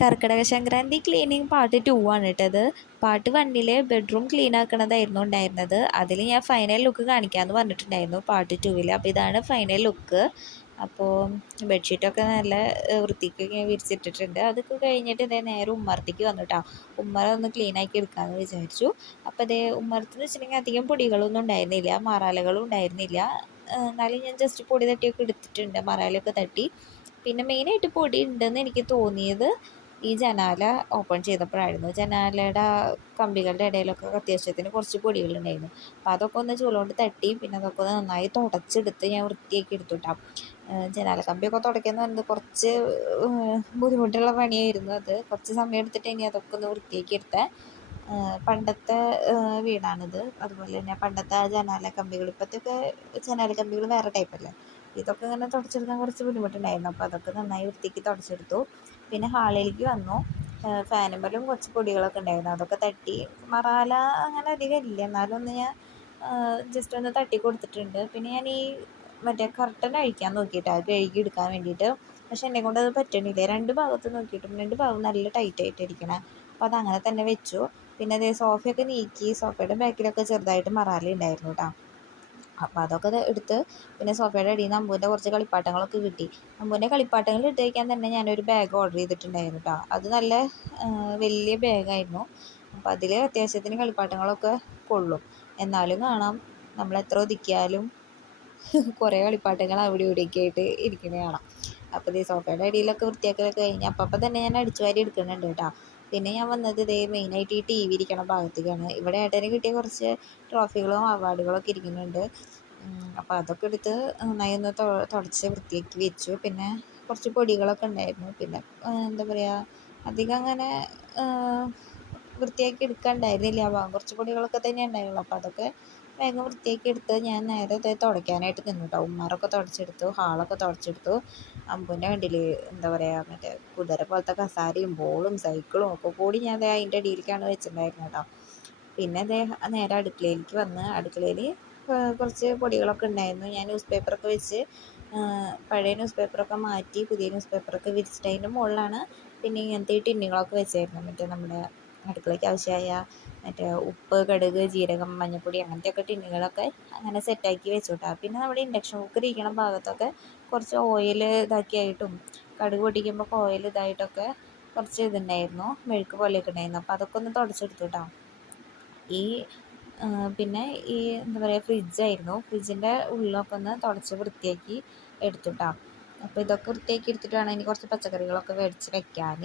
കർക്കിടക Sankranti cleaning part 2 ആണ് കേട്ടത്. Part 1 bedroom clean ആക്കണതായിരുന്നു ഉണ്ടായിരുന്നത്. അതിൽ ഞാൻ ഫൈനൽ ലുക്ക് കാണിക്കാമെന്ന് പറഞ്ഞിട്ടുണ്ടായിരുന്നു പാർട്ട് 2. അപ്പോൾ ഇതാണ് ഫൈനൽ ലുക്ക്. അപ്പോൾ ബെഡ്ഷീറ്റൊക്കെ നല്ല വൃത്തിക്ക് വിരിച്ചിട്ടിട്ടുണ്ട്. അതൊക്കെ കഴിഞ്ഞിട്ട് നേരെ ഉമ്മറത്തേക്ക് വന്നിട്ടാ ഉമ്മറ ഒന്ന് ക്ലീൻ ആക്കി എടുക്കാമെന്ന് വിചാരിച്ചു. അപ്പോൾ ഉമ്മറത്തെന്ന് വെച്ചിട്ടുണ്ടെങ്കിൽ അധികം പൊടികളൊന്നും ഉണ്ടായിരുന്നില്ല, മറാലകളും ഉണ്ടായിരുന്നില്ല. എന്നാലും ഞാൻ ജസ്റ്റ് പൊടി തട്ടിയൊക്കെ എടുത്തിട്ടുണ്ട്, മറാലൊക്കെ തട്ടി. പിന്നെ മെയിനായിട്ട് പൊടി ഉണ്ടെന്ന് എനിക്ക് തോന്നിയത് ഈ ജനാല ഓപ്പൺ ചെയ്തപ്പോഴായിരുന്നു. ജനാലയുടെ കമ്പികളുടെ ഇടയിലൊക്കെ അത്യാവശ്യത്തിന് കുറച്ച് പൊടികളുണ്ടായിരുന്നു. അപ്പോൾ അതൊക്കെ ഒന്ന് ചൂലുകൊണ്ട് തട്ടി പിന്നെ അതൊക്കെ ഒന്ന് നന്നായി തുടച്ചെടുത്ത് ഞാൻ വൃത്തിയാക്കി എടുത്തു കേട്ടോ. ജനാല കമ്പിയൊക്കെ തുടയ്ക്കാന്ന് പറയുന്നത് കുറച്ച് ബുദ്ധിമുട്ടുള്ള പണിയായിരുന്നു. അത് കുറച്ച് സമയം എടുത്തിട്ട് ഇനി അതൊക്കെ ഒന്ന് വൃത്തിയാക്കി എടുത്തേ. പണ്ടത്തെ വീടാണിത്. അതുപോലെ തന്നെ പണ്ടത്തെ ജനാല കമ്പികൾ, ഇപ്പോഴത്തെയൊക്കെ ജനാല കമ്പികൾ വേറെ ടൈപ്പല്ലേ. ഇതൊക്കെ ഇങ്ങനെ തുടച്ചെടുക്കാൻ കുറച്ച് ബുദ്ധിമുട്ടുണ്ടായിരുന്നു. അപ്പോൾ അതൊക്കെ നന്നായി വൃത്തിക്ക് തുടച്ചെടുത്തു. പിന്നെ ഹാളിലേക്ക് വന്നു. ഫാനുമ്മലും കുറച്ച് പൊടികളൊക്കെ ഉണ്ടായിരുന്നു, അതൊക്കെ തട്ടി. മറാല അങ്ങനെ അധികം ഇല്ല, എന്നാലും ഒന്ന് ഞാൻ ജസ്റ്റ് ഒന്ന് തട്ടി കൊടുത്തിട്ടുണ്ട്. പിന്നെ ഞാൻ ഈ മറ്റേ കർട്ടൻ അഴിക്കാൻ നോക്കിയിട്ടാണ് കഴുകി എടുക്കാൻ വേണ്ടിയിട്ട്. പക്ഷെ എന്നെക്കൊണ്ട് അത് പറ്റണില്ല. രണ്ട് ഭാഗത്ത് നോക്കിയിട്ടും രണ്ട് ഭാഗം നല്ല ടൈറ്റായിട്ട് ഇരിക്കണം. അപ്പോൾ അതങ്ങനെ തന്നെ വെച്ചു. പിന്നെ അതേ സോഫയൊക്കെ നീക്കി, സോഫയുടെ ബാക്കിലൊക്കെ ചെറുതായിട്ട് മറാല ഉണ്ടായിരുന്നു കേട്ടോ. അപ്പോൾ അതൊക്കെ എടുത്ത് പിന്നെ സോഫയുടെ അടിയിൽ നിന്ന് അമ്പൂൻ്റെ കുറച്ച് കളിപ്പാട്ടങ്ങളൊക്കെ കിട്ടി. അമ്പൂൻ്റെ കളിപ്പാട്ടങ്ങൾ ഇട്ട് വയ്ക്കാൻ തന്നെ ഞാനൊരു ബാഗ് ഓർഡർ ചെയ്തിട്ടുണ്ടായിരുന്നു കേട്ടോ. അത് നല്ല വലിയ ബാഗായിരുന്നു. അപ്പോൾ അതിൽ അത്യാവശ്യത്തിന് കളിപ്പാട്ടങ്ങളൊക്കെ കൊള്ളും. എന്നാലും കാണാം നമ്മൾ എത്ര ഒതുക്കിയാലും കുറേ കളിപ്പാട്ടങ്ങൾ അവിടെ ഇവിടെയൊക്കെ ആയിട്ട് ഇരിക്കുന്നത് കാണാം. അപ്പോൾ ഈ സോഫയുടെ അടിയിലൊക്കെ വൃത്തിയാക്കലൊക്കെ കഴിഞ്ഞ് അപ്പം തന്നെ ഞാൻ അടിച്ചു വാരി എടുക്കുന്നുണ്ട് കേട്ടോ. പിന്നെ ഞാൻ വന്നത് മെയിനായിട്ട് ഈ ടി വി ഇരിക്കണ ഭാഗത്തേക്കാണ്. ഇവിടെ ഏട്ടന് കിട്ടിയ കുറച്ച് ട്രോഫികളും അവാർഡുകളൊക്കെ ഇരിക്കുന്നുണ്ട്. അപ്പോൾ അതൊക്കെ എടുത്ത് നന്നായി ഒന്ന് തുടച്ച് വൃത്തിയാക്കി വെച്ചു. പിന്നെ കുറച്ച് പൊടികളൊക്കെ ഉണ്ടായിരുന്നു. പിന്നെ എന്താ പറയുക, അധികം അങ്ങനെ വൃത്തിയാക്കി എടുക്കാനുണ്ടായിരുന്നില്ല. കുറച്ച് പൊടികളൊക്കെ തന്നെ ഉണ്ടായുള്ളൂ. അപ്പോൾ അതൊക്കെ വേഗം വൃത്തിയാക്കി എടുത്ത് ഞാൻ നേരെ തുടയ്ക്കാനായിട്ട് നിന്നു കേട്ടോ. ഉമ്മാറൊക്കെ തുടച്ചെടുത്തു, ഹാളൊക്കെ തുടച്ചെടുത്തു. അമ്പൂൻ്റെ വണ്ടിയിൽ എന്താ പറയുക, മറ്റേ കുതിര പോലത്തെ കസാരയും ബോളും സൈക്കിളും ഒക്കെ കൂടി ഞാൻ അതിൻ്റെ അടിയിലേക്കാണ് വെച്ചിട്ടുണ്ടായിരുന്നത് കേട്ടോ. പിന്നെ നേരെ അടുക്കളയിലേക്ക് വന്ന് അടുക്കളയിൽ കുറച്ച് പൊടികളൊക്കെ ഉണ്ടായിരുന്നു. ഞാൻ ന്യൂസ് പേപ്പറൊക്കെ വെച്ച് പഴയ ന്യൂസ് പേപ്പറൊക്കെ മാറ്റി പുതിയ ന്യൂസ് പേപ്പറൊക്കെ വിരിച്ചിട്ട് അതിൻ്റെ മുകളിലാണ് പിന്നെ ഇങ്ങനത്തെ ഈ ടിന്നുകളൊക്കെ വെച്ചായിരുന്നു. മറ്റേ നമ്മുടെ അടുക്കളയ്ക്ക് ആവശ്യമായ മറ്റേ ഉപ്പ്, കടുക്, ജീരകം, മഞ്ഞൾപ്പൊടി അങ്ങനത്തെയൊക്കെ ടിന്നുകളൊക്കെ അങ്ങനെ സെറ്റാക്കി വെച്ചു കേട്ടോ. പിന്നെ നമ്മുടെ ഇൻഡക്ഷൻ കുക്കർ ഇരിക്കണ ഭാഗത്തൊക്കെ കുറച്ച് ഓയിൽ ഇതാക്കിയായിട്ടും കടുക് പൊട്ടിക്കുമ്പോൾ ഓയിൽ ഇതായിട്ടൊക്കെ കുറച്ച് ഇതുണ്ടായിരുന്നു, മെഴുക്ക് പോലെയൊക്കെ ഉണ്ടായിരുന്നു. അപ്പോൾ അതൊക്കെ ഒന്ന് തുടച്ചെടുത്തു കേട്ടോ. പിന്നെ ഈ എന്താ പറയുക, ഫ്രിഡ്ജായിരുന്നു. ഫ്രിഡ്ജിൻ്റെ ഉള്ളിലൊക്കെ ഒന്ന് തുടച്ച് വൃത്തിയാക്കി എടുത്തു കേട്ടോ. അപ്പോൾ ഇതൊക്കെ വൃത്തിയാക്കി എടുത്തിട്ട് വേണം ഇനി കുറച്ച് പച്ചക്കറികളൊക്കെ മേടിച്ച് വെക്കാൻ.